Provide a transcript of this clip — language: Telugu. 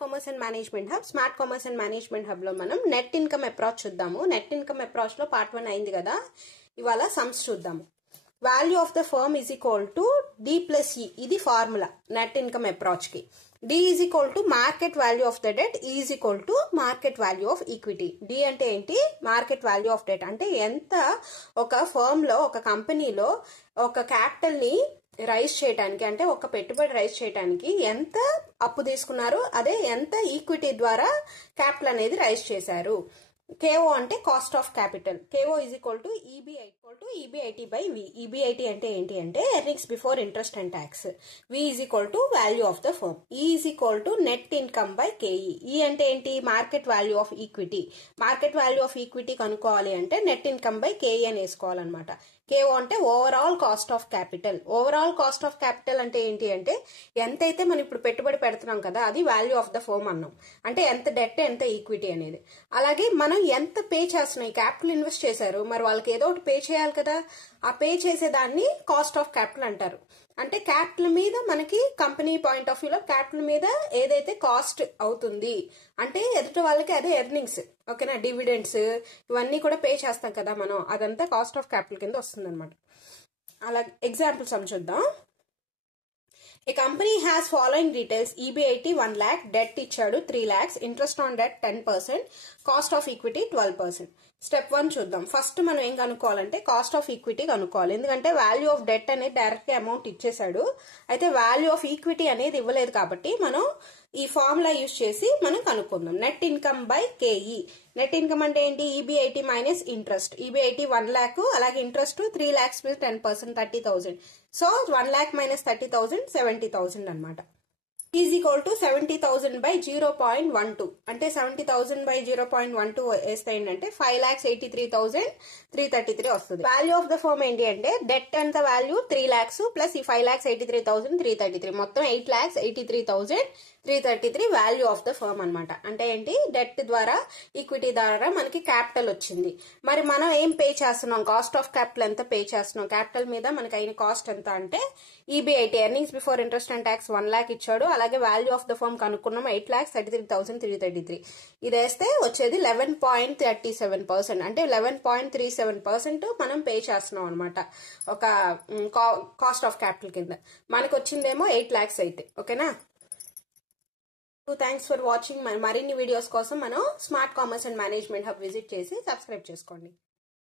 Commerce and management hub. Smart commerce and management hub లో మనం నెట్ ఇన్కమ్ అప్రోచ్ చూద్దాము. నెట్ ఇన్కమ్ అప్రోచ్ లో పార్ట్ 1 అయింది కదా, ఇవాళ సమ్స్ చూద్దాము. Value of the firm is equal to D plus E, ఇది ఫార్ములా నెట్ ఇన్కమ్ అప్రోచ్ కి. D is equal to market value of the debt is equal to market value of equity. D అంటే ఏంటి? మార్కెట్ వాల్యూ ఆఫ్ డెట్ అంటే ఎంత ఒక ఫర్మ్ లో, ఒక కంపెనీలో ఒక క్యాపిటల్ ని రైజ్ చేయడానికి, అంటే ఒక పెట్టుబడి రైజ్ చేయడానికి ఎంత అప్పు తీసుకున్నారు, అదే ఎంత ఈక్విటీ ద్వారా క్యాపిటల్ అనేది రైజ్ చేశారు. కేఓ అంటే cost of capital. KO is equal to EBIT by V. EBIT అంటే ఏంటి అంటే earnings before interest and tax. V is equal to value of the firm. E is equal to net income by KE. E అంటే ఏంటి? Market value of equity. Market value of equity కనుక్కోవాలి అంటే నెట్ ఇన్కమ్ బై కేఈ అని వేసుకోవాలన్నమాట. కేఓ అంటే overall cost of capital. Overall cost of capital అంటే ఏంటి అంటే ఎంతైతే మనం ఇప్పుడు పెట్టుబడి పెడుతున్నాం కదా, అది వాల్యూ ఆఫ్ ద ఫర్మ్ అన్నాం. అంటే ఎంత డెట్, ఎంత ఈక్విటీ అనేది. అలాగే మనం ఎంత పే చేస్తున్నాం, క్యాపిటల్ ఇన్వెస్ట్ చేశారు, మరి వాళ్ళకి ఏదో ఒకటి పే చేయాలి కదా, ఆ పే చేసేదాన్ని కాస్ట్ ఆఫ్ క్యాపిటల్ అంటారు. అంటే క్యాపిటల్ మీద మనకి కంపెనీ పాయింట్ ఆఫ్ వ్యూలో క్యాపిటల్ మీద ఏదైతే కాస్ట్ అవుతుంది అంటే ఎదుటి వాళ్ళకి అదే ఎర్నింగ్స్, ఓకేనా, డివిడెండ్స్ ఇవన్నీ కూడా పే చేస్తాం కదా మనం, అదంతా కాస్ట్ ఆఫ్ క్యాపిటల్ కింద వస్తుంది అనమాట. అలా ఎగ్జాంపుల్ సమ్ చూద్దాం. A company has following details: EBIT 1 lakh, debt ఇచ్చాడు 3 lakhs, interest on debt 10%, cost of equity 12%. Step 1 చూద్దాం. ఫస్ట్ మనం ఏం కనుక్కోవాలంటే కాస్ట్ ఆఫ్ ఈక్విటీ కనుక్కోవాలి. ఎందుకంటే వాల్యూ ఆఫ్ డెట్ అనేది డైరెక్ట్ గా అమౌంట్ ఇచ్చేసాడు, అయితే వాల్యూ ఆఫ్ ఈక్విటీ అనేది ఇవ్వలేదు కాబట్టి మనం ఈ ఫార్ములా యూజ్ చేసి మనం కనుక్కుందాం. Net income by K E. Net income అంటే ఏంటి? EBIT minus interest. EBIT 1 lakh, అలాగే interest 3 lakhs plus 10% 30,000. So 1 lakh minus 30,000 70,000 అనమాట. Is equal to 70,000 by 0.12. అంటే 70,000 బై 0.12 వేస్తే ఏంటంటే 5,83,333 వస్తుంది. వాల్యూ ఆఫ్ ద ఫర్మ్ ఏంటి అంటే డెట్ ఎంత వాల్యూ 3 lakhs ప్లస్ ఈ 5,83,333 మొత్తం 8,83,333 వాల్యూ ఆఫ్ ద ఫర్మ్ అనమాట. అంటే ఏంటి? డెట్ ద్వారా ఈక్విటీ ద్వారా మనకి క్యాపిటల్ వచ్చింది. మరి మనం ఏం పే చేస్తున్నాం? కాస్ట్ ఆఫ్ క్యాపిటల్ ఎంత పే చేస్తున్నాం? క్యాపిటల్ మీద మనకి అయిన కాస్ట్ ఎంత అంటే EBIT earnings before interest and tax 1 lakh ఇచ్చాడు, అలాగే వాల్యూ ఆఫ్ ద ఫర్మ్ కనుక్కున్నాం 8,33,333. ఇది వేస్తే వచ్చేది 11.37%. అంటే 11.37% మనం పే చేస్తున్నాం అనమాట ఒక కాస్ట్ ఆఫ్ క్యాపిటల్ కింద. మనకు వచ్చిందేమో 8 lakhs అయితే, ఓకేనా. Thanks for watching. మరిన్ని వీడియోస్ కోసం మనం smart commerce and management hub visit చేసి సబ్స్క్రైబ్ చేసుకోండి.